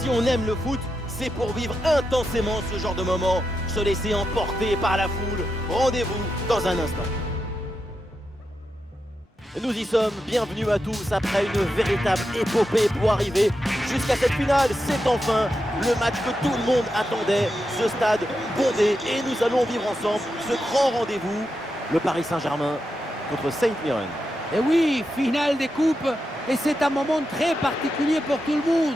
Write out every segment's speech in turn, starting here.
Si on aime le foot, c'est pour vivre intensément ce genre de moment, se laisser emporter par la foule. Rendez-vous dans un instant. Nous y sommes, bienvenue à tous après une véritable épopée pour arriver jusqu'à cette finale. C'est enfin le match que tout le monde attendait, ce stade bondé, et nous allons vivre ensemble ce grand rendez-vous, le Paris Saint-Germain contre Saint Mirren. Et oui, finale des coupes, et c'est un moment très particulier pour tout le monde.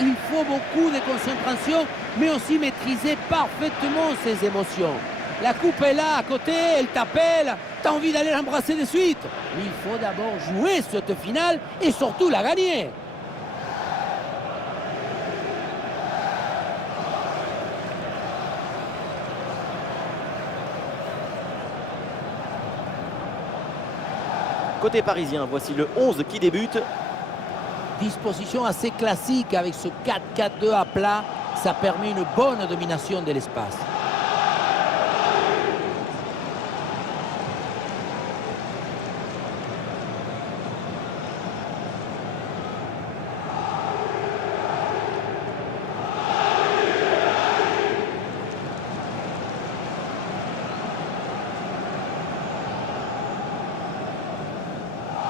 Il faut beaucoup de concentration, mais aussi maîtriser parfaitement ses émotions. La coupe est là, à côté, elle t'appelle, t'as envie d'aller l'embrasser de suite. Mais il faut d'abord jouer cette finale et surtout la gagner. Côté parisien, voici le 11 qui débute. Disposition assez classique avec ce 4-4-2 à plat, ça permet une bonne domination de l'espace.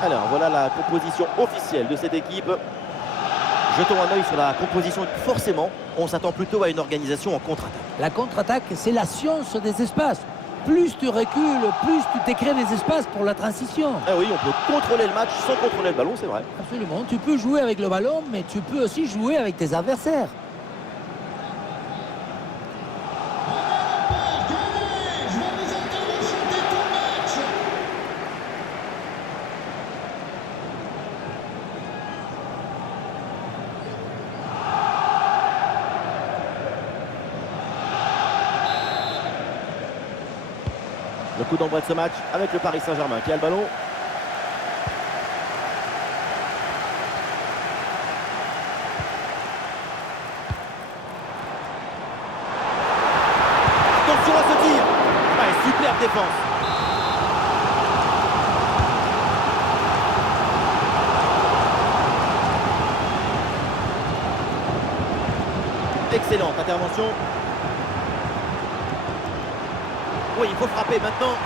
Alors voilà la composition officielle de cette équipe. Jetons un œil sur la composition. Forcément, on s'attend plutôt à une organisation en contre-attaque. La contre-attaque, c'est la science des espaces. Plus tu recules, plus tu t'écrées des espaces pour la transition. Ah oui, on peut contrôler le match sans contrôler le ballon, c'est vrai. Absolument, tu peux jouer avec le ballon, mais tu peux aussi jouer avec tes adversaires. Le coup d'envoi de ce match avec le Paris Saint-Germain qui a le ballon. Attention à ce tir. Ah, superbe défense. Excellente intervention. Oui, il faut frapper maintenant.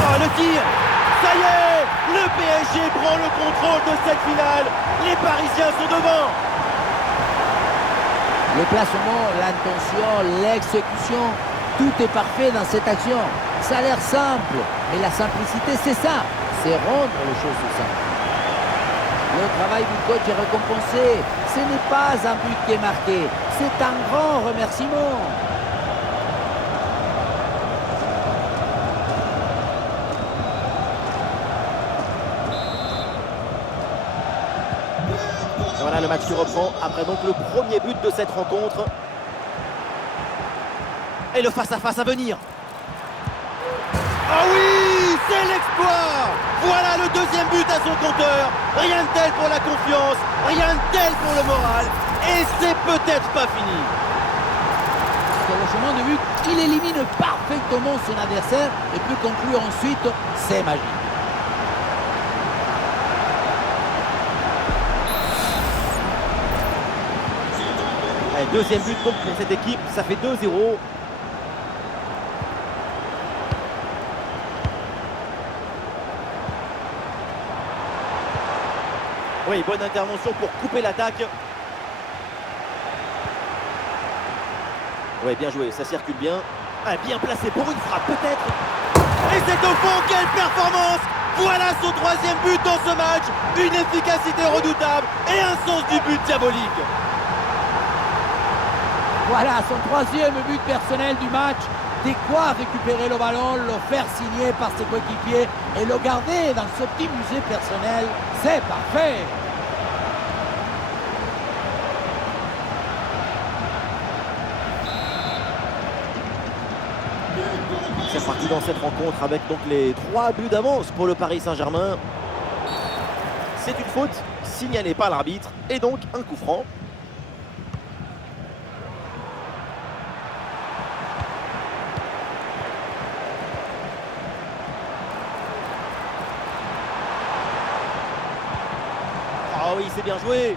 Oh, le tir! Ça y est! Le PSG prend le contrôle de cette finale. Les Parisiens sont devant. Le placement, l'intention, l'exécution, tout est parfait dans cette action. Ça a l'air simple, mais la simplicité, c'est ça. C'est rendre les choses simples. Le travail du coach est récompensé. Ce n'est pas un but qui est marqué, c'est un grand remerciement. Voilà le match qui reprend après donc le premier but de cette rencontre. Et le face-à-face à venir. Ah oui, c'est l'exploit. Voilà le deuxième but à son compteur. Rien de tel pour la confiance, rien de tel pour le moral. Et c'est peut-être pas fini. Sur le chemin de but, il élimine parfaitement son adversaire et peut conclure ensuite, c'est magique. Deuxième but donc pour cette équipe, ça fait 2-0. Oui, bonne intervention pour couper l'attaque. Oui, bien joué, ça circule bien. Ah, bien placé pour une frappe peut-être. Et c'est au fond, quelle performance! Voilà son troisième but dans ce match. Une efficacité redoutable et un sens du but diabolique. Voilà son troisième but personnel du match. De quoi récupérer le ballon, le faire signer par ses coéquipiers et le garder dans ce petit musée personnel. C'est parfait. C'est reparti dans cette rencontre avec donc les 3 buts d'avance pour le Paris Saint-Germain. C'est une faute signalée par l'arbitre et donc un coup franc. Ah oui, c'est bien joué.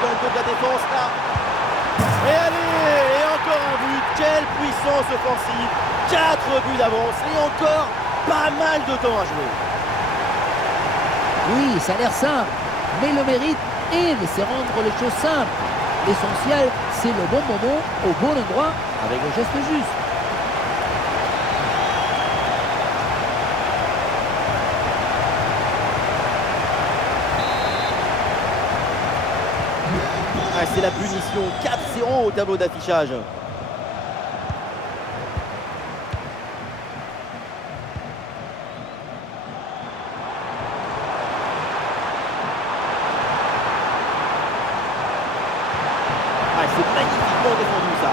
Dans le niveau de la défense là. Et allez, et encore un but. Quelle puissance offensive. 4 buts d'avance et encore pas mal de temps à jouer. Oui, ça a l'air simple, mais le mérite est de se rendre les choses simples. L'essentiel, c'est le bon moment, au bon endroit, avec le geste juste. Ah, c'est la punition, 4-0 au tableau d'affichage. Ah, c'est magnifiquement défendu ça.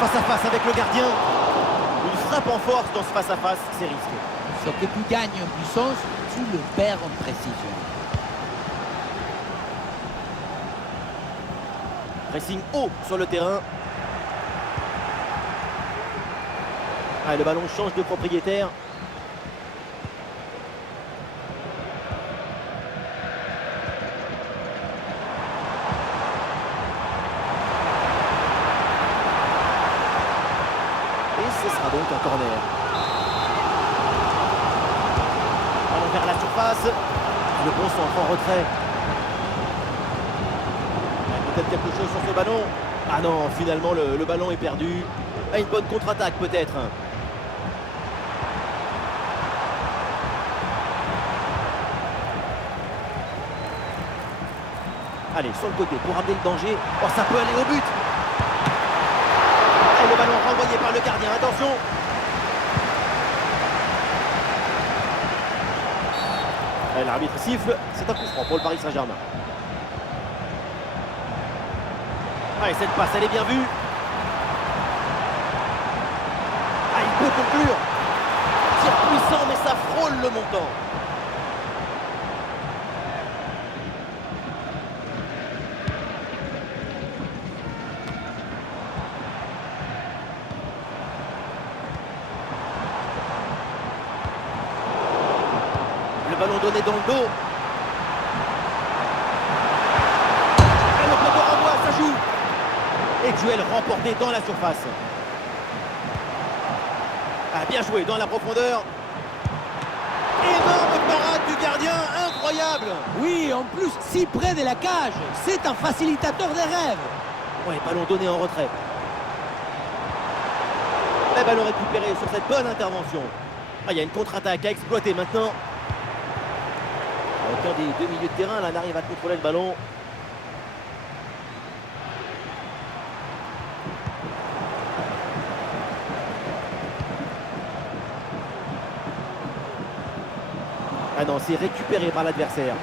Face à face avec le gardien. Une frappe en force dans ce face à face, c'est risqué. Ce que tu gagnes en puissance, tu le perds en précision. Pressing haut sur le terrain. Ah, le ballon change de propriétaire. Et ce sera donc un corner. Ballon vers la surface. Le bon centre en retrait. Il y a peut-être quelque chose sur ce ballon. Ah non, finalement le ballon est perdu. Ah, une bonne contre-attaque peut-être. Allez, sur le côté pour ramener le danger. Oh, ça peut aller au but. Et le ballon renvoyé par le gardien. Attention. Et l'arbitre siffle. C'est un coup franc pour le Paris Saint-Germain. Allez, cette passe, elle est bien vue. Ah, il peut conclure. Tir puissant, mais ça frôle le montant. Le ballon donné dans le dos. Et le poteau renvoie, ça joue. Et duel remporté dans la surface. Ah, bien joué dans la profondeur. Énorme parade du gardien, incroyable. Oui, en plus, si près de la cage, c'est un facilitateur des rêves. Ouais, ballon donné en retrait. Et ballon récupéré sur cette bonne intervention. Ah, il y a une contre-attaque à exploiter maintenant. Aucun des deux milieux de terrain là n'arrive à contrôler le ballon. Ah non, c'est récupéré par l'adversaire.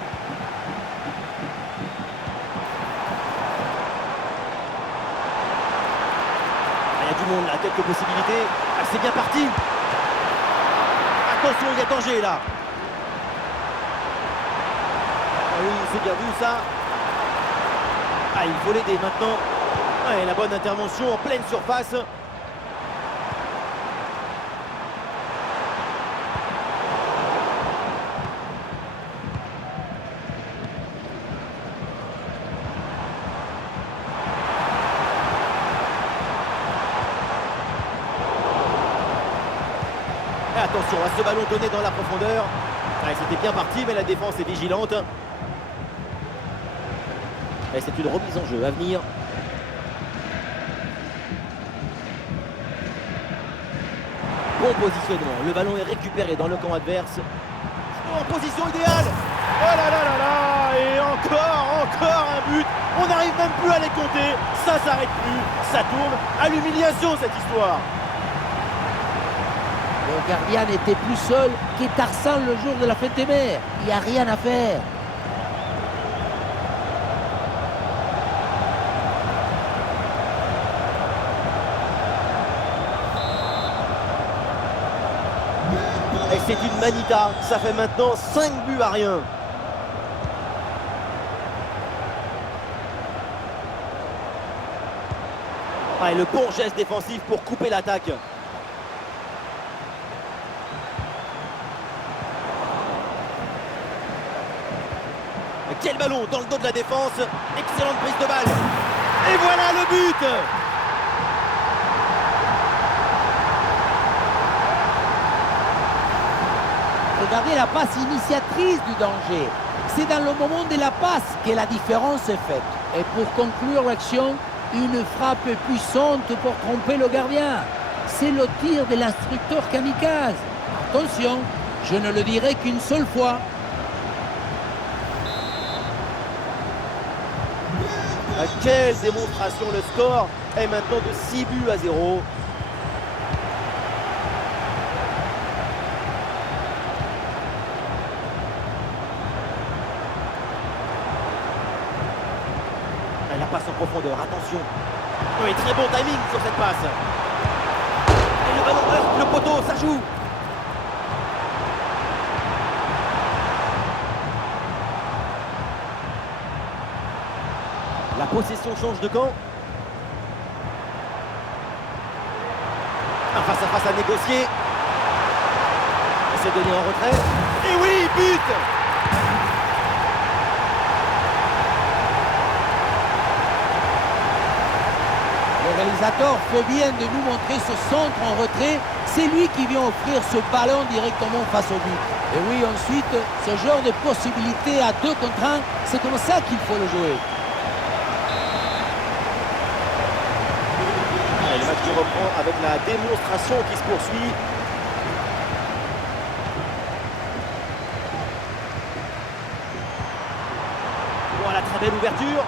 Ah, il y a du monde là, quelques possibilités. Ah, c'est bien parti. Attention, il y a danger là. Ah oui, c'est bien vu ça. Ah, il faut l'aider maintenant. Ouais, la bonne intervention en pleine surface. Et attention à ce ballon donné dans la profondeur. Ouais, c'était bien parti, mais la défense est vigilante. Et c'est une remise en jeu à venir. Bon positionnement. Le ballon est récupéré dans le camp adverse. En position idéale. Oh là là là là. Et encore un but. On n'arrive même plus à les compter. Ça s'arrête plus. Ça tourne à l'humiliation cette histoire. Le gardien n'était plus seul que Tarzan le jour de la fête des mers. Il n'y a rien à faire. Et c'est une manita. Ça fait maintenant 5 buts à rien. Ah, et le bon geste défensif pour couper l'attaque. quel ballon dans le dos de la défense. Excellente prise de balle. Et voilà le but. Regardez la passe initiatrice du danger. C'est dans le moment de la passe que la différence est faite. Et pour conclure l'action, une frappe puissante pour tromper le gardien. C'est le tir de l'instructeur kamikaze. Attention, je ne le dirai qu'une seule fois. Quelle démonstration, le score est maintenant de 6 buts à 0. La passe en profondeur, attention. Oui, très bon timing sur cette passe. Et le ballon heurte le poteau, ça joue. La possession change de camp. Un face-à-face à négocier. C'est donné en retrait. Et oui, but! Le réalisateur fait bien de nous montrer ce centre en retrait. C'est lui qui vient offrir ce ballon directement face au but. Et oui, ensuite, ce genre de possibilité à 2 contre 1, c'est comme ça qu'il faut le jouer. Le match qui reprend avec la démonstration qui se poursuit. Voilà, très belle ouverture.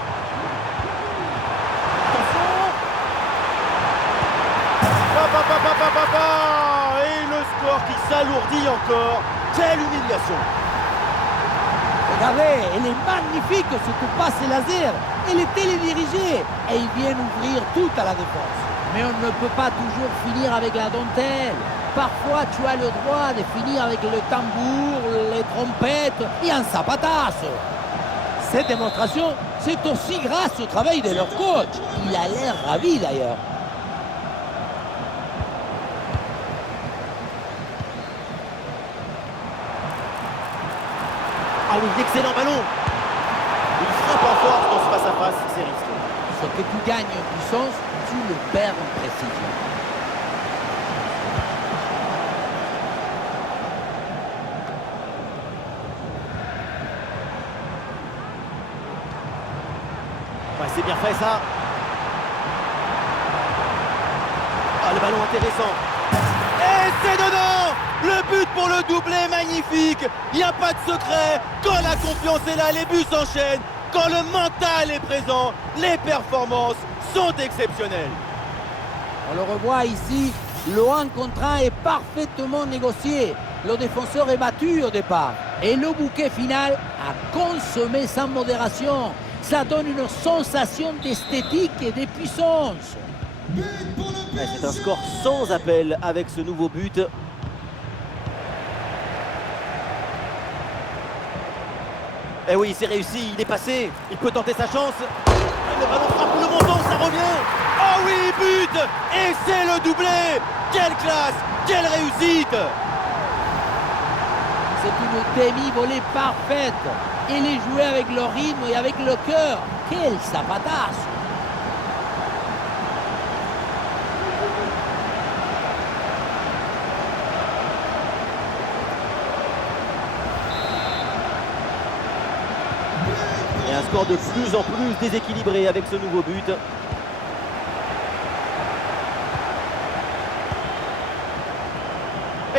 Attention. Et le score qui s'alourdit encore. Quelle humiliation. Regardez, elle est magnifique cette passe laser. Elle est télédirigée et il vient ouvrir tout à la défense. Mais on ne peut pas toujours finir avec la dentelle. Parfois, tu as le droit de finir avec le tambour, les trompettes et un zapatasse. Cette démonstration, c'est aussi grâce au travail de leur coach. Il a l'air ravi d'ailleurs. Ah oui, excellent ballon. Une frappe en force dans ce face-à-face, c'est risqué. Ce que tu gagnes en puissance, tu le perds en précision. Ouais, c'est bien fait ça. Ah, le ballon intéressant. Et c'est dedans. Le but pour le doublé, magnifique. Il n'y a pas de secret. Quand la confiance est là, les buts s'enchaînent. Quand le mental est présent, les performances sont exceptionnelles. On le revoit ici, le 1 contre 1 est parfaitement négocié. Le défenseur est battu au départ. Et le bouquet final a consommé sans modération. Ça donne une sensation d'esthétique et de puissance. Ouais, c'est un score sans appel avec ce nouveau but. Eh oui, c'est réussi, il est passé, il peut tenter sa chance. Le ballon frappe le montant, ça revient. Oh oui, but. Et c'est le doublé. Quelle classe, quelle réussite. C'est une demi-volée parfaite. Elle est jouée avec le rythme et avec le cœur. Quel zapatasse! Et un score de plus en plus déséquilibré avec ce nouveau but.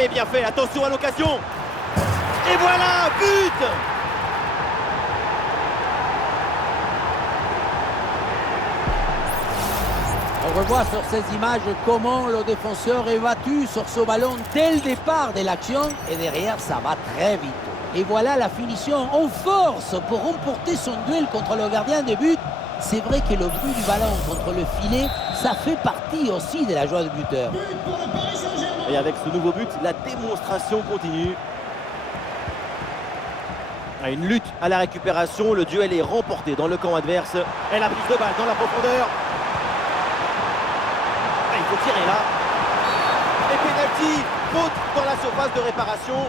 Et bien fait, attention à l'occasion. Et voilà, but. On revoit sur ces images comment le défenseur est battu sur ce ballon dès le départ de l'action et derrière ça va très vite. Et voilà la finition en force pour remporter son duel contre le gardien de but. C'est vrai que le but du ballon contre le filet, ça fait partie aussi de la joie du buteur. Et avec ce nouveau but, la démonstration continue. Une lutte à la récupération, le duel est remporté dans le camp adverse. Et la prise de balle dans la profondeur. Il faut tirer là. Et pénalty, faute dans la surface de réparation.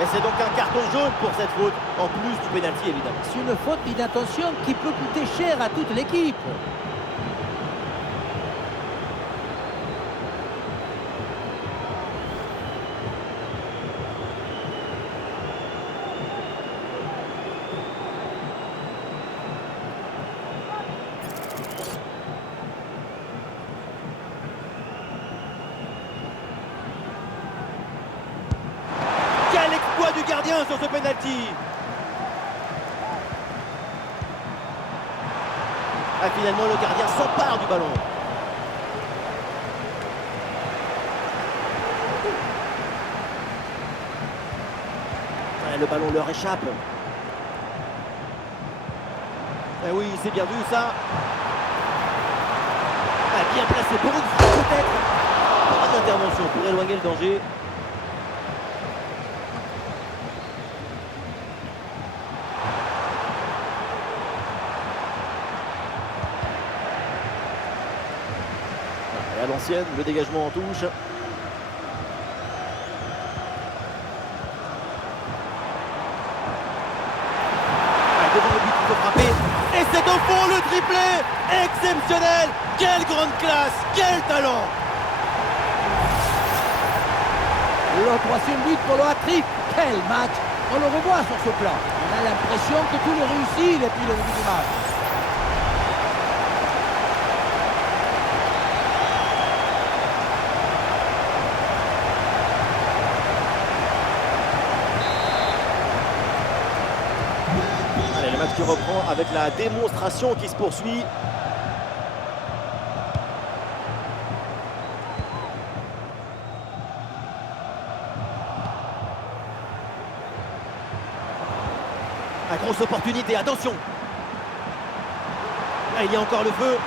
Et c'est donc un carton jaune pour cette faute, en plus du pénalty évidemment. C'est une faute d'inattention qui peut coûter cher à toute l'équipe. Quel exploit du gardien sur ce penalty! Ah, finalement, le gardien s'empare du ballon. Ouais, le ballon leur échappe. Eh oui, c'est bien vu ça. Ah, bien placé pour une fois peut-être. Pas d'intervention pour éloigner le danger. Et à l'ancienne, le dégagement en touche. Ah, devant le but, il faut frapper. Et c'est au fond le triplé. Exceptionnel. Quelle grande classe. Quel talent. Le troisième but pour le hat-trick. Quel match! On le revoit sur ce plan. On a l'impression que tout est réussi depuis le début du match. Allez, le match qui reprend avec la démonstration qui se poursuit. La grosse opportunité, attention. Ah, il y a encore le feu.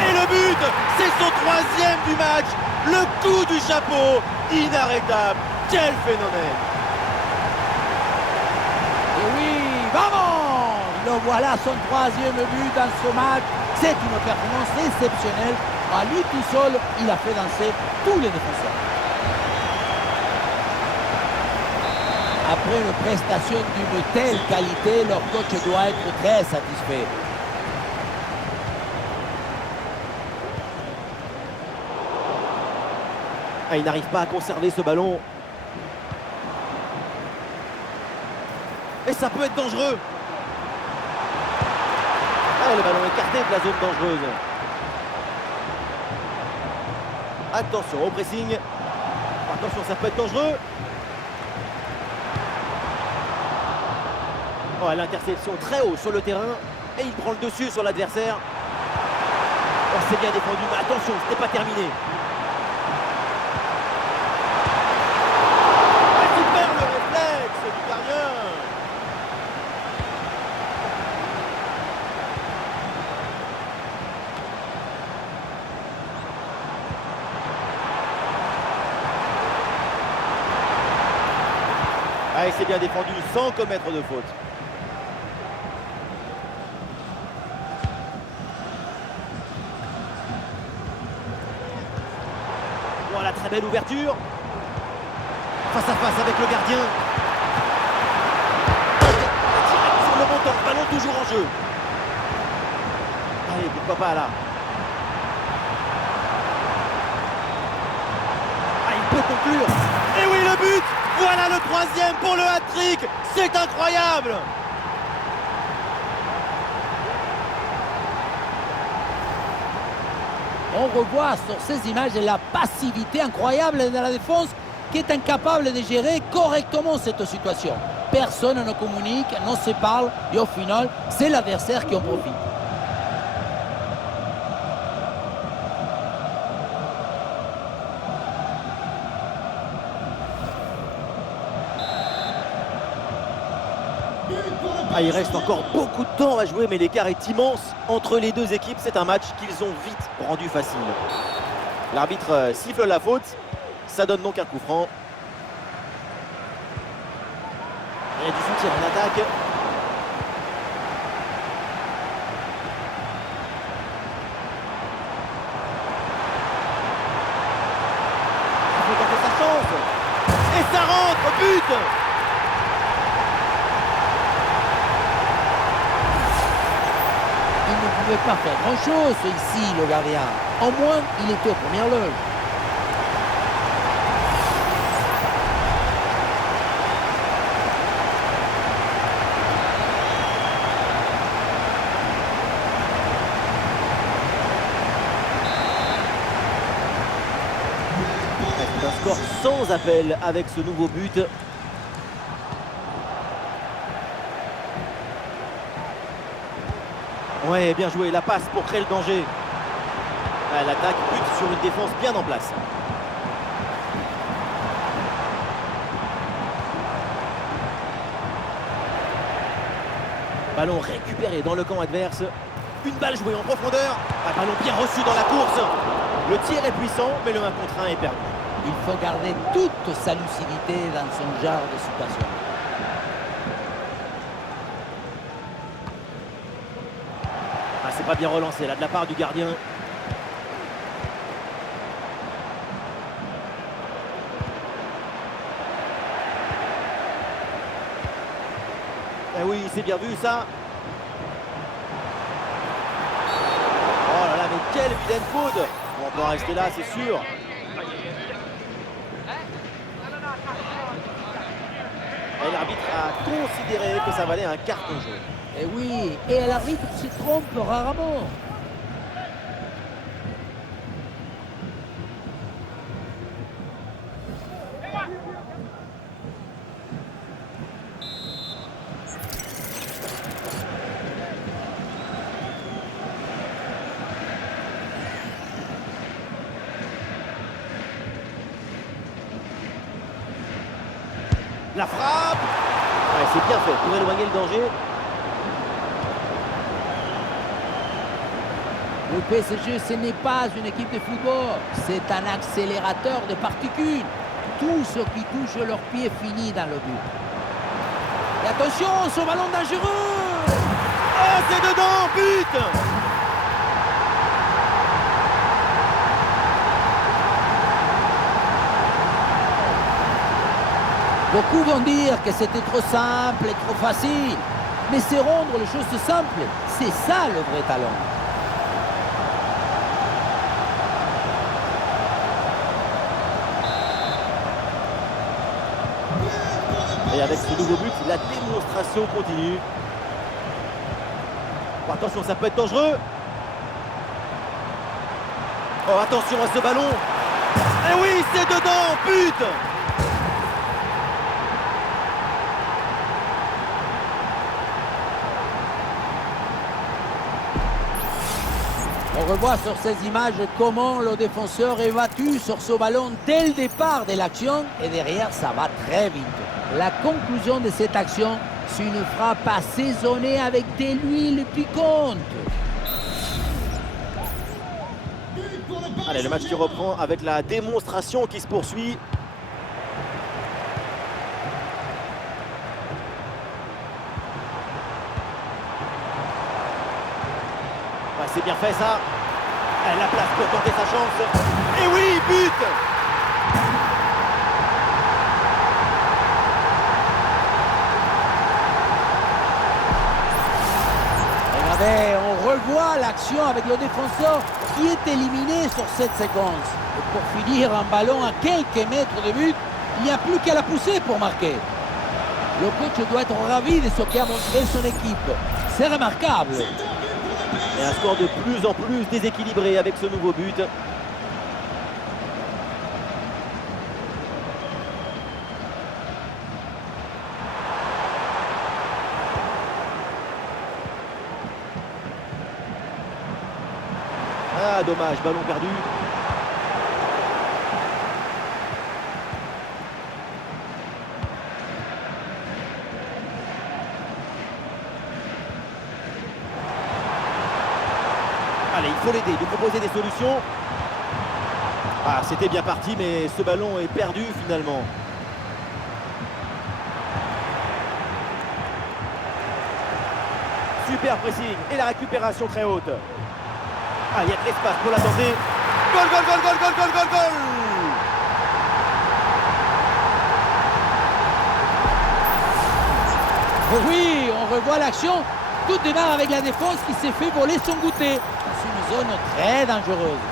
Et le but, c'est son troisième du match. Le coup du chapeau, inarrêtable. Quel phénomène. Et oui, vamos! Le voilà, son troisième but dans ce match. C'est une performance exceptionnelle. À lui tout seul, il a fait danser tous les défenseurs. Après une prestation d'une telle qualité, leur coach doit être très satisfait. Ah, il n'arrive pas à conserver ce ballon. Et ça peut être dangereux. Ah, le ballon écarté de la zone dangereuse. Attention au pressing. Attention, ça peut être dangereux. Oh, l'interception très haut sur le terrain. Et il prend le dessus sur l'adversaire. Oh, c'est bien défendu, mais attention, ce n'est pas terminé. Ah, super le réflexe du gardien. Ah, et c'est bien défendu sans commettre de faute. Voilà, très belle ouverture. Face à face avec le gardien. Direct sur le montant, ballon toujours en jeu. Allez, pourquoi pas là. Ah, il peut conclure. Et oui, le but. Voilà le troisième pour le hat-trick. C'est incroyable. On revoit sur ces images la passivité incroyable de la défense qui est incapable de gérer correctement cette situation. Personne ne communique, ne se parle et au final, c'est l'adversaire qui en profite. Ah, il reste encore beaucoup de temps à jouer, mais l'écart est immense entre les deux équipes. C'est un match qu'ils ont vite rendu facile. L'arbitre siffle la faute. Ça donne donc un coup franc. Il y a du soutien en attaque. Il faut tenter sa chance. Et ça rentre, but! Il ne pouvait pas faire grand-chose ici, le gardien. Au moins, il était aux premières loges. C'est un score sans appel avec ce nouveau but. Ouais, bien joué, la passe pour créer le danger. Ah, l'attaque bute sur une défense bien en place. Ballon récupéré dans le camp adverse. Une balle jouée en profondeur. Un ballon bien reçu dans la course. Le tir est puissant, mais le 1 contre 1 est perdu. Il faut garder toute sa lucidité dans son genre de situation. Ah, c'est pas bien relancé là de la part du gardien. Eh oui, c'est bien vu ça. Oh là là, mais quelle vilaine faute. Bon, on peut en rester là, c'est sûr. Et l'arbitre a considéré que ça valait un carton jaune. Et oui, et l'arbitre se trompe rarement. La frappe. Ouais, c'est bien fait pour éloigner le danger. Le PSG, ce n'est pas une équipe de football, c'est un accélérateur de particules. Tout ce qui touche leur pied finit dans le but. Et attention, ce ballon dangereux! Oh, c'est dedans, but! Beaucoup vont dire que c'était trop simple et trop facile. Mais c'est rendre les choses simples. C'est ça le vrai talent. Et avec ce nouveau but, la démonstration continue. Oh, attention, ça peut être dangereux. Oh, attention à ce ballon. Et oui, c'est dedans, but! On revoit sur ces images comment le défenseur est battu sur ce ballon dès le départ de l'action et derrière ça va très vite. La conclusion de cette action, c'est une frappe assaisonnée avec de l'huile piquante. Allez, le match qui reprend avec la démonstration qui se poursuit. Ouais, c'est bien fait ça. La place pour tenter sa chance. Et oui, but! Regardez, on revoit l'action avec le défenseur qui est éliminé sur cette séquence. Et pour finir, un ballon à quelques mètres de but, il n'y a plus qu'à la pousser pour marquer. Le coach doit être ravi de ce qu'a montré son équipe. C'est remarquable. Et un score de plus en plus déséquilibré avec ce nouveau but. Ah, dommage, ballon perdu. Allez, il faut l'aider, lui proposer des solutions. Ah, c'était bien parti, mais ce ballon est perdu finalement. Super pressing et la récupération très haute. Ah, il y a de l'espace pour la tenter. Goal, goal, goal, goal, goal, goal, goal, goal! Oui, on revoit l'action. Tout démarre avec la défense qui s'est fait voler son goûter. C'est une zone très dangereuse.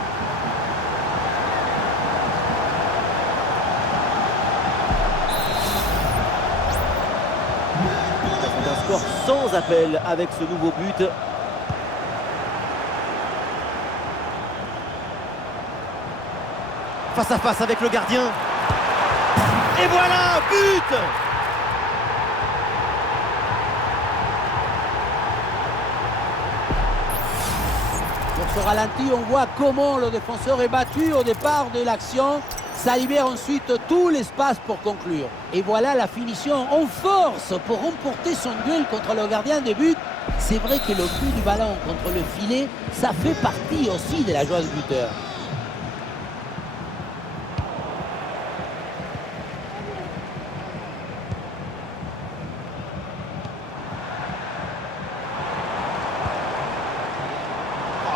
C'est un score sans appel avec ce nouveau but. Face à face avec le gardien. Et voilà, but! Sur ce ralenti, on voit comment le défenseur est battu au départ de l'action. Ça libère ensuite tout l'espace pour conclure. Et voilà la finition en force pour remporter son duel contre le gardien de but. C'est vrai que le coup du ballon contre le filet, ça fait partie aussi de la joie du buteur.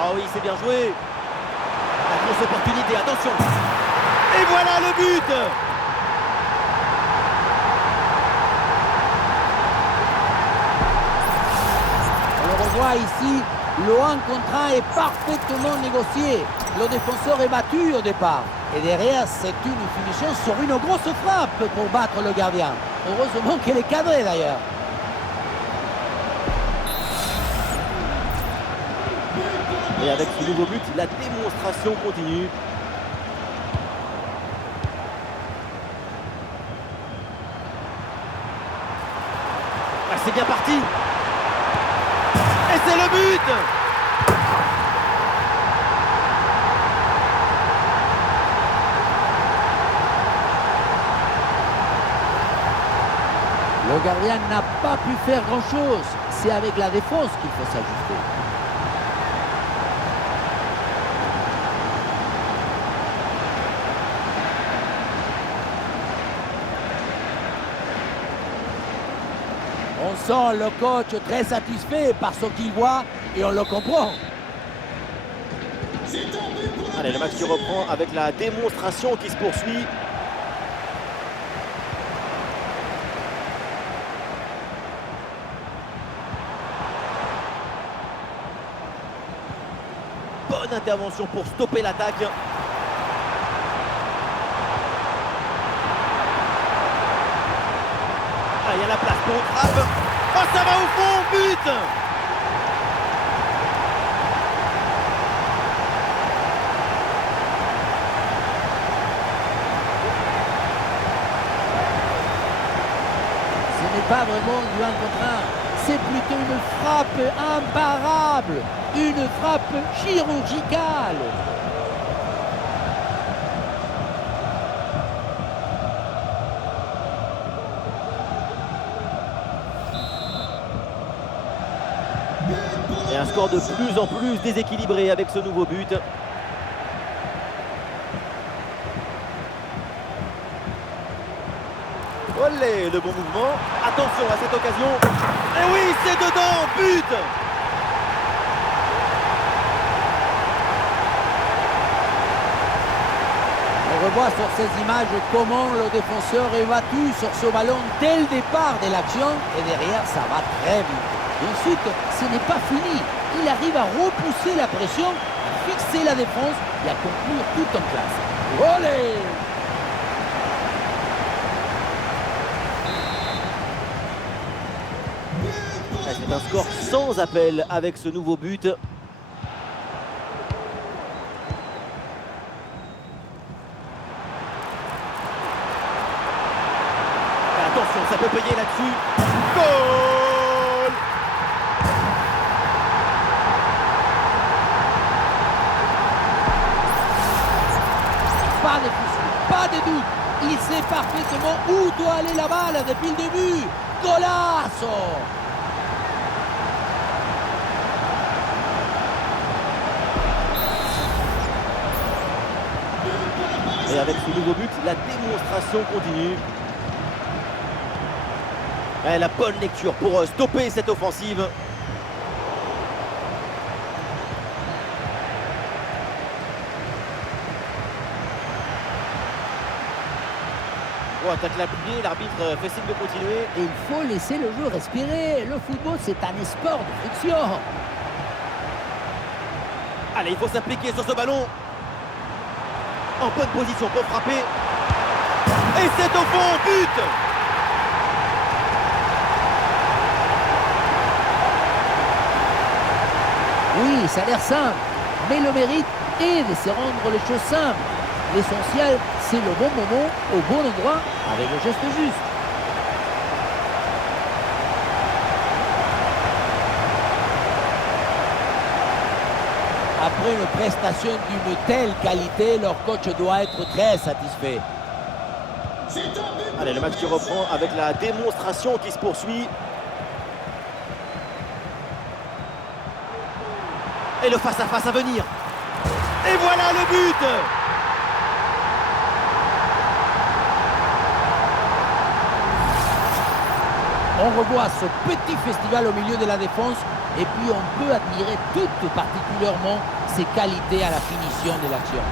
Ah oui, c'est bien joué. La grosse opportunité, attention. Et voilà le but. On le revoit ici, le 1 contre 1 est parfaitement négocié. Le défenseur est battu au départ. Et derrière, c'est une finition sur une grosse frappe pour battre le gardien. Heureusement qu'elle est cadrée d'ailleurs. Et avec ce nouveau but, la démonstration continue. Ah, c'est bien parti. Et c'est le but. Le gardien n'a pas pu faire grand-chose. C'est avec la défense qu'il faut s'ajuster. On sent le coach très satisfait par ce qu'il voit et on le comprend. Allez, le match qui reprend avec la démonstration qui se poursuit. Bonne intervention pour stopper l'attaque. Ah, il y a la place pour une frappe. Oh, ça va au fond, but! Ce n'est pas vraiment du 1 contre 1. C'est plutôt une frappe imparable. Une frappe chirurgicale. Et un score de plus en plus déséquilibré avec ce nouveau but. Olé, le bon mouvement. Attention à cette occasion. Et oui, c'est dedans, but! On revoit sur ces images comment le défenseur est battu sur ce ballon dès le départ de l'action et derrière ça va très vite. Et ensuite, ce n'est pas fini. Il arrive à repousser la pression, à fixer la défense et à conclure tout en classe. Olé! C'est un score sans appel avec ce nouveau but. Attention, ça peut payer là-dessus. Goal! Pas de soucis, pas de doute. Il sait parfaitement où doit aller la balle depuis le début. Golazo! Et avec ce nouveau but, la démonstration continue. Et la bonne lecture pour stopper cette offensive. Oh, attaque l'appliqué, l'arbitre fait signe de continuer. Et il faut laisser le jeu respirer. Le football, c'est un sport de friction. Allez, il faut s'appliquer sur ce ballon. En bonne position pour frapper. Et c'est au fond, but! Oui, ça a l'air simple, mais le mérite est de se rendre les choses simples. L'essentiel, c'est le bon moment, au bon endroit, avec le geste juste. Après une prestation d'une telle qualité, leur coach doit être très satisfait. Allez, le match qui reprend avec la démonstration qui se poursuit. Et le face-à-face à venir. Et voilà le but! On revoit ce petit festival au milieu de la défense et puis on peut admirer tout particulièrement ses qualités à la finition de l'action.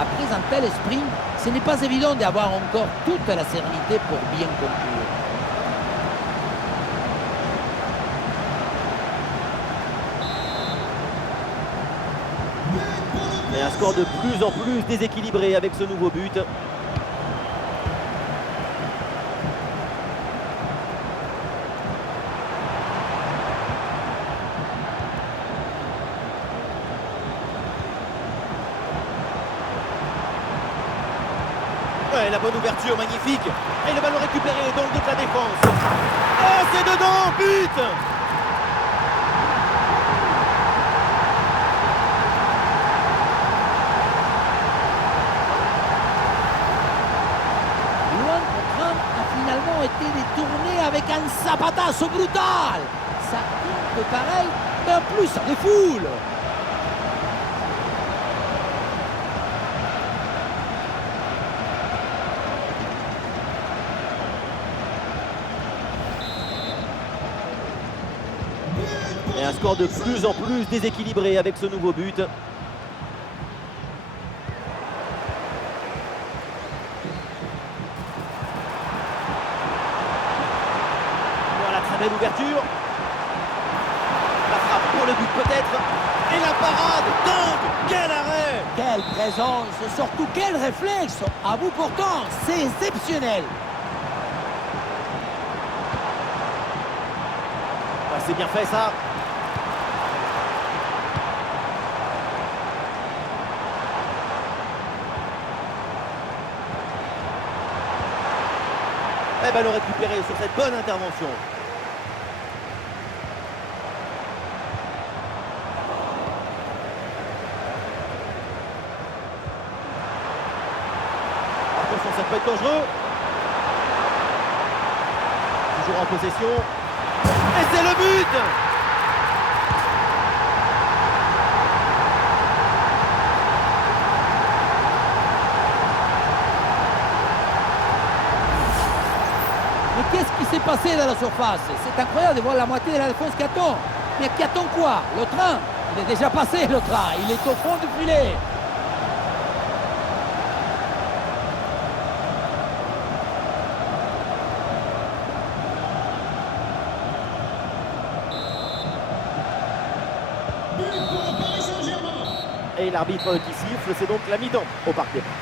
Après un tel sprint, ce n'est pas évident d'avoir encore toute la sérénité pour bien conclure. Et un score de plus en plus déséquilibré avec ce nouveau but. Ouais, la bonne ouverture, magnifique. Et le ballon récupéré dans le dos de la défense. Oh, c'est dedans, but! Luan Contran a finalement été détourné avec un zapatazo brutal. Ça un peu pareil, mais en plus ça défoule. Et un score de plus en plus déséquilibré avec ce nouveau but. Voilà, très belle ouverture. La frappe pour le but peut-être. Et la parade, dingue! Quel arrêt! Quelle présence, surtout quel réflexe. À bout portant, c'est exceptionnel. Ah, c'est bien fait ça. Et ballon récupéré sur cette bonne intervention. Attention, ça peut être dangereux. Toujours en possession. Et c'est le but! Mais qu'est-ce qui s'est passé dans la surface? C'est incroyable de voir la moitié de la défense qui attend. Mais qui attend quoi? Le train? Il est déjà passé le train, il est au fond du filet. Et l'arbitre qui siffle, c'est donc la mi-temps au Parc des Princes.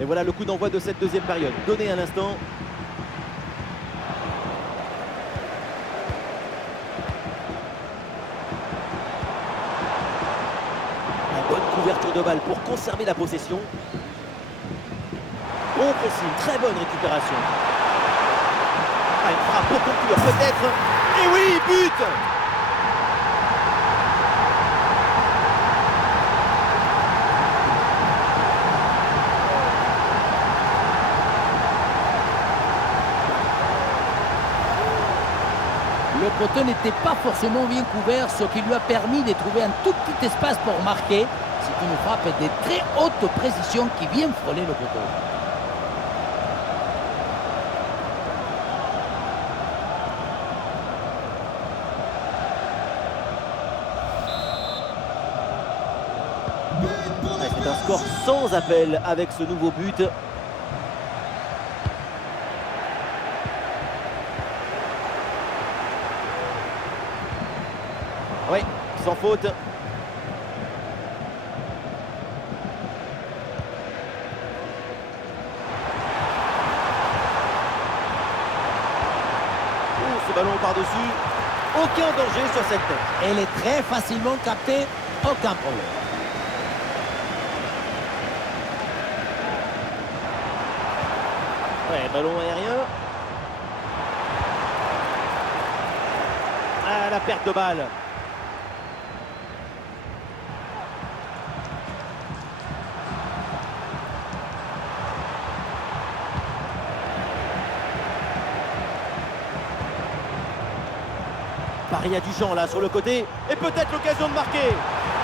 Et voilà le coup d'envoi de cette deuxième période, donné à l'instant. Une bonne couverture de balle pour conserver la possession. Bon pressing, très bonne récupération. Ah, une frappe pour conclure peut-être. Et oui, but! Le poteau n'était pas forcément bien couvert, ce qui lui a permis de trouver un tout petit espace pour marquer. C'est une frappe de très haute précision qui vient frôler le poteau. C'est un score sans appel avec ce nouveau but. Oui, sans faute. Ce ballon par-dessus. Aucun danger sur cette tête. Elle est très facilement captée, aucun problème. Ouais, ballon aérien. Ah, la perte de balle. Paris a du champ là sur le côté. Et peut-être l'occasion de marquer.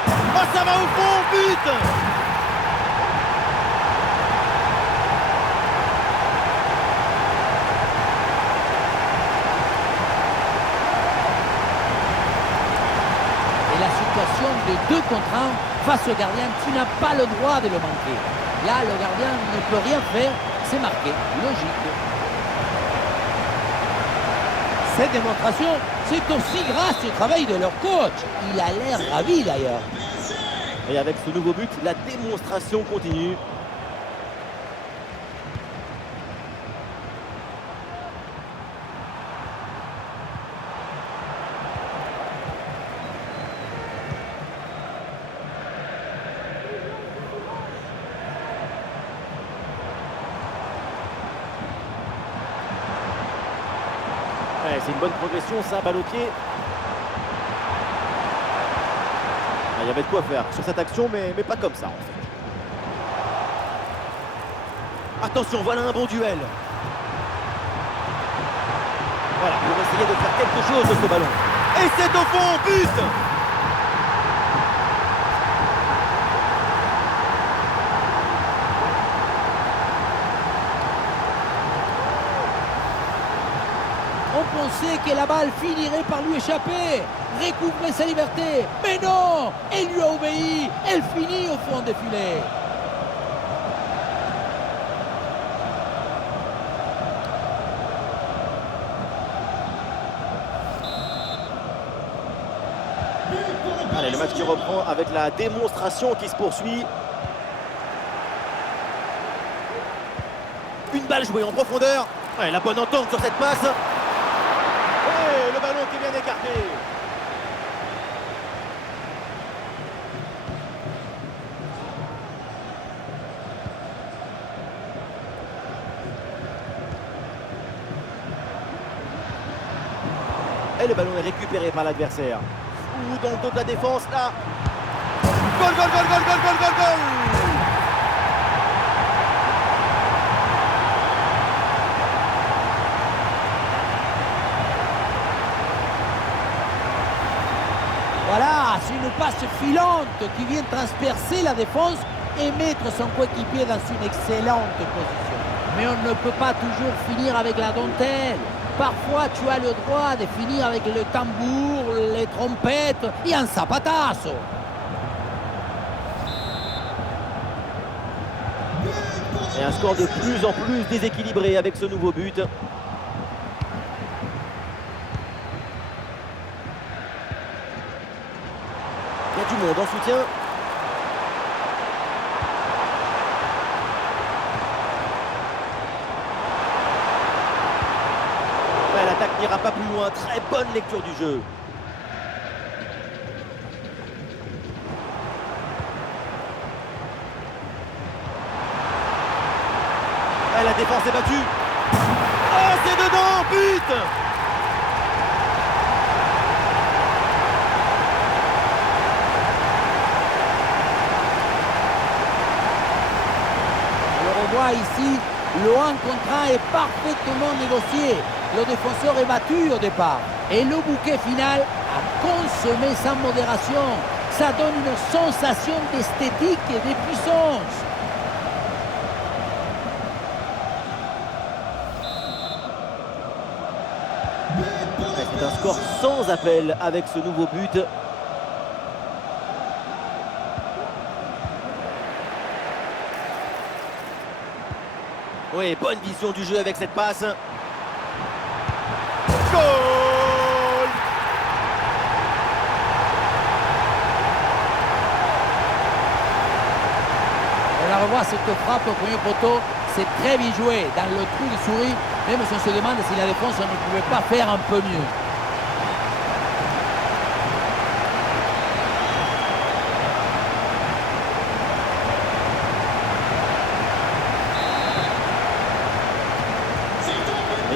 Oh, ça va au fond, but! Et la situation de 2 contre 1 face au gardien, tu n'as pas le droit de le manquer. Là, le gardien ne peut rien faire, c'est marqué, logique. Cette démonstration, c'est aussi grâce au travail de leur coach. Il a l'air ravi d'ailleurs. Et avec ce nouveau but, la démonstration continue. Ouais, c'est une bonne progression, ça, balle au pied. Il y avait de quoi faire sur cette action, mais pas comme ça, en fait. Attention, voilà un bon duel. Voilà, pour essayer de faire quelque chose de ce ballon. Et c'est au fond, but! On pensait que la balle finirait par lui échapper, recouvrer sa liberté. Mais non, elle lui a obéi, elle finit au fond des filets. Allez, le match qui reprend avec la démonstration qui se poursuit. Une balle jouée en profondeur. Ouais, la bonne entente sur cette passe. Et le ballon qui est bien écarté. Et le ballon est récupéré par l'adversaire. Ou dans le dos de la défense, là. Goal, goal, goal, goal, goal, goal, goal, goal. Voilà, c'est une passe filante qui vient transpercer la défense et mettre son coéquipier dans une excellente position. Mais on ne peut pas toujours finir avec la dentelle. Parfois, tu as le droit de finir avec le tambour, les trompettes et un zapatazo. Et un score de plus en plus déséquilibré avec ce nouveau but. Il y a du monde en soutien. n'ira pas plus loin. Très bonne lecture du jeu. La défense est battue. Oh, c'est dedans, but! Alors on voit ici, le 1 contre 1 est parfaitement négocié. Le défenseur est battu au départ. Et le bouquet final a consommé sans modération. Ça donne une sensation d'esthétique et de puissance. C'est un score sans appel avec ce nouveau but. Oui, bonne vision du jeu avec cette passe. Goal! On la revoit cette frappe au premier poteau. C'est très bien joué dans le trou de souris. Même si on se demande si la défense ne pouvait pas faire un peu mieux.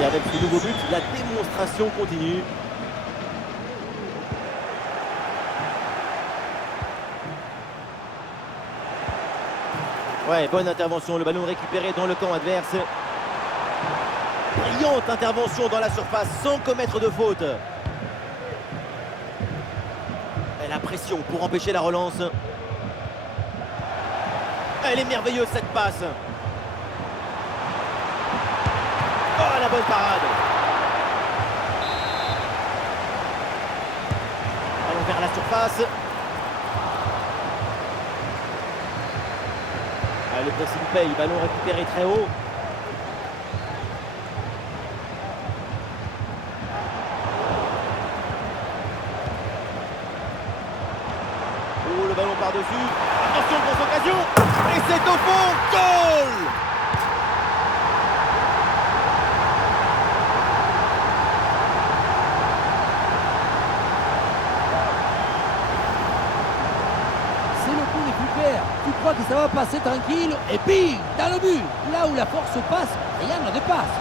Et avec ce nouveau but, la démonstration continue. Ouais, bonne intervention, le ballon récupéré dans le camp adverse. Brillante intervention dans la surface sans commettre de faute. Et la pression pour empêcher la relance. Elle est merveilleuse cette passe. Oh, la bonne parade. Allons vers la surface. Ah, le pressing paye, ballon récupéré très haut. Oh, le ballon par-dessus. Attention, grosse occasion. Et c'est au fond. Goal! C'est le coup des plus clairs. Tu crois que ça va passer tranquille et bing, dans le but. Là où la force passe, rien ne dépasse.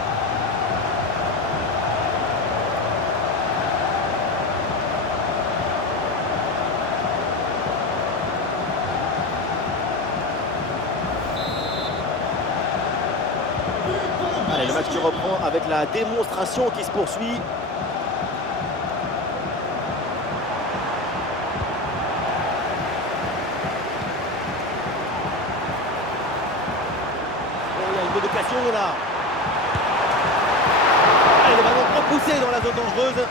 Allez, le match qui reprend avec la démonstration qui se poursuit. Occasion là. Allez, le ballon repoussé dans la zone dangereuse.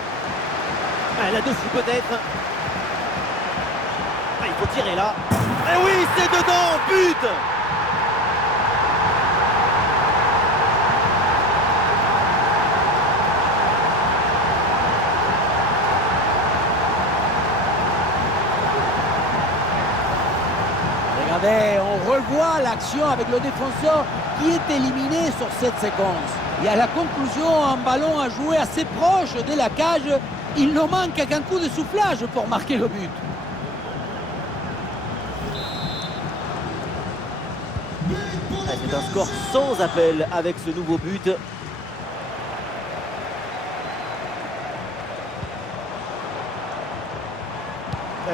Là-dessus peut-être. Il faut tirer là. Et oui, c'est dedans, but! Regardez, on revoit l'action avec le défenseur qui est éliminé sur cette séquence. Et à la conclusion, un ballon à jouer assez proche de la cage. Il ne manque qu'un coup de soufflage pour marquer le but. C'est un score sans appel avec ce nouveau but.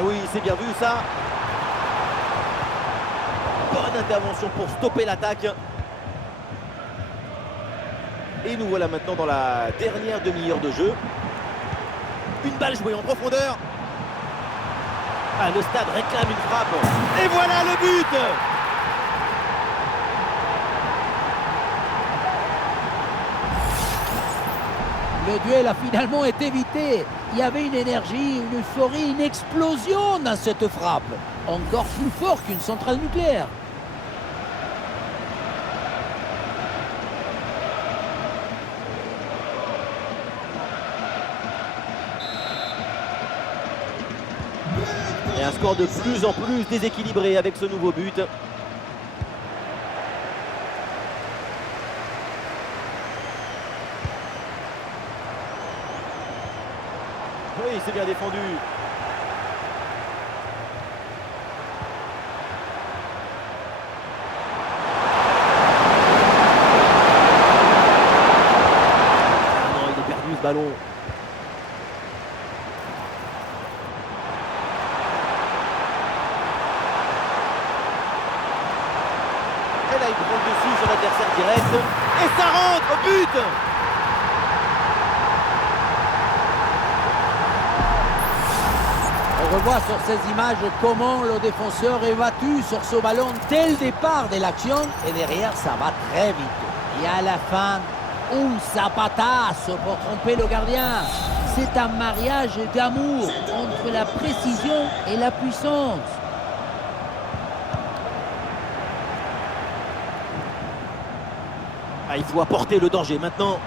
Oui, c'est bien vu ça. Bonne intervention pour stopper l'attaque. Et nous voilà maintenant dans la dernière demi-heure de jeu. Une balle jouée en profondeur. Le stade réclame une frappe. Et voilà le but! Le duel a finalement été évité. Il y avait une énergie, une euphorie, une explosion dans cette frappe. Encore plus fort qu'une centrale nucléaire. Et un score de plus en plus déséquilibré avec ce nouveau but. Oui, c'est bien défendu. Ah non, il est perdu ce ballon. Et là, il prend le dessus sur l'adversaire direct. Et ça rentre, but! On revoit sur ces images comment le défenseur est battu sur ce ballon dès le départ de l'action et derrière ça va très vite. Et à la fin, un zapatazo pour tromper le gardien. C'est un mariage d'amour entre la précision et la puissance. Ah, il faut apporter le danger maintenant.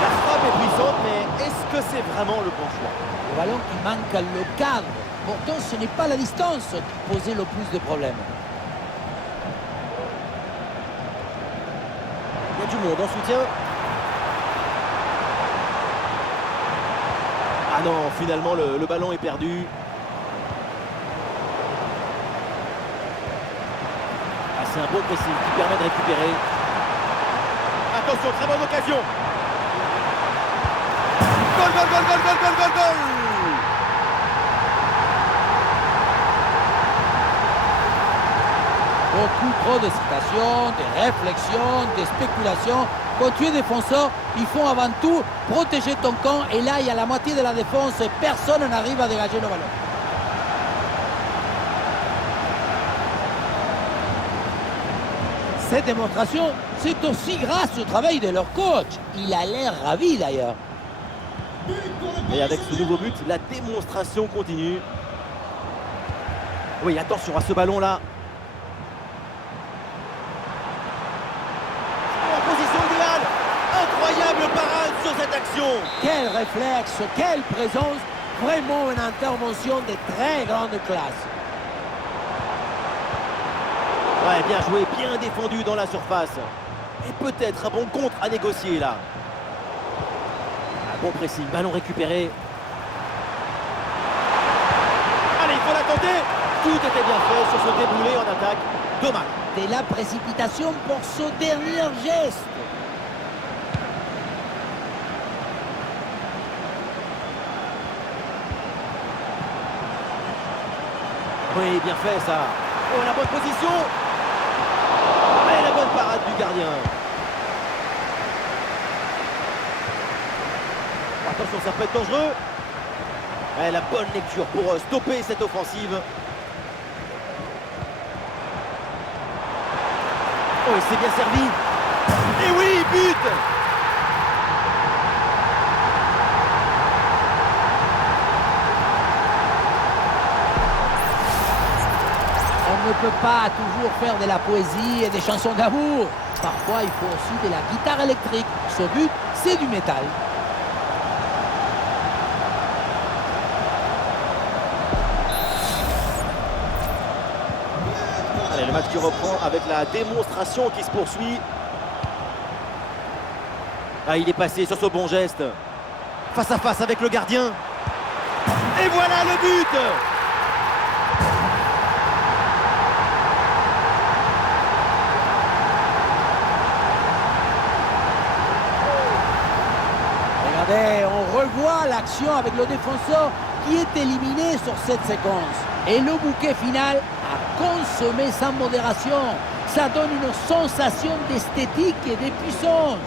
La frappe est puissante, mais est-ce que c'est vraiment le bon choix? Le ballon qui manque le cadre. Pourtant, ce n'est pas la distance qui posait le plus de problèmes. Il y a du monde en soutien. Ah non, finalement, le ballon est perdu. Ah, c'est un bon pressing qui permet de récupérer. Attention, très bonne occasion. Goal, goal, goal, goal, goal, goal, goal, goal. Beaucoup trop d'hésitation, de réflexion, de spéculation. Quand tu es défenseur, il faut avant tout protéger ton camp. Et là, il y a la moitié de la défense et personne n'arrive à dégager le ballon. Cette démonstration, c'est aussi grâce au travail de leur coach. Il a l'air ravi d'ailleurs. Et avec ce nouveau but, la démonstration continue. Oui, attention à ce ballon-là. En position idéale. Incroyable parade sur cette action. Quel réflexe, quelle présence. Vraiment une intervention de très grande classe. Ouais, bien joué, bien défendu dans la surface. Et peut-être un bon contre à négocier là. Un bon pressing, ballon récupéré. Allez, il faut la tenter. Tout était bien fait sur ce déboulé en attaque. Dommage. De la précipitation pour ce dernier geste. Oui, bien fait ça. Oh, la bonne position. Et la bonne parade du gardien. Attention, ça peut être dangereux. Et la bonne lecture pour stopper cette offensive. Oh, et c'est bien servi. Et oui, but. On ne peut pas toujours faire de la poésie et des chansons d'amour. Parfois, il faut aussi de la guitare électrique. Ce but, c'est du métal. Allez, le match qui reprend avec la démonstration qui se poursuit. Ah, il est passé sur ce bon geste. Face à face avec le gardien. Et voilà le but. Regardez, on revoit l'action avec le défenseur qui est éliminé sur cette séquence. Et le bouquet final a consommé sans modération. Ça donne une sensation d'esthétique et de puissance.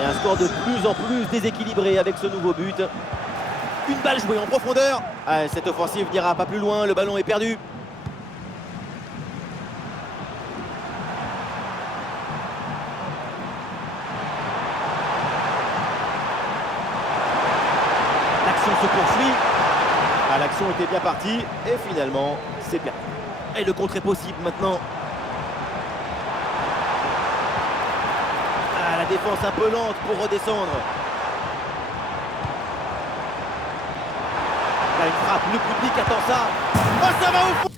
Et un score de plus en plus déséquilibré avec ce nouveau but. Une balle jouée en profondeur. Ah, cette offensive n'ira pas plus loin, le ballon est perdu. L'action se poursuit. Ah, l'action était bien partie et finalement c'est perdu. Et le contre est possible maintenant. Ah, la défense un peu lente pour redescendre. Voilà une frappe, le public attend ça. Oh, ça va au fond.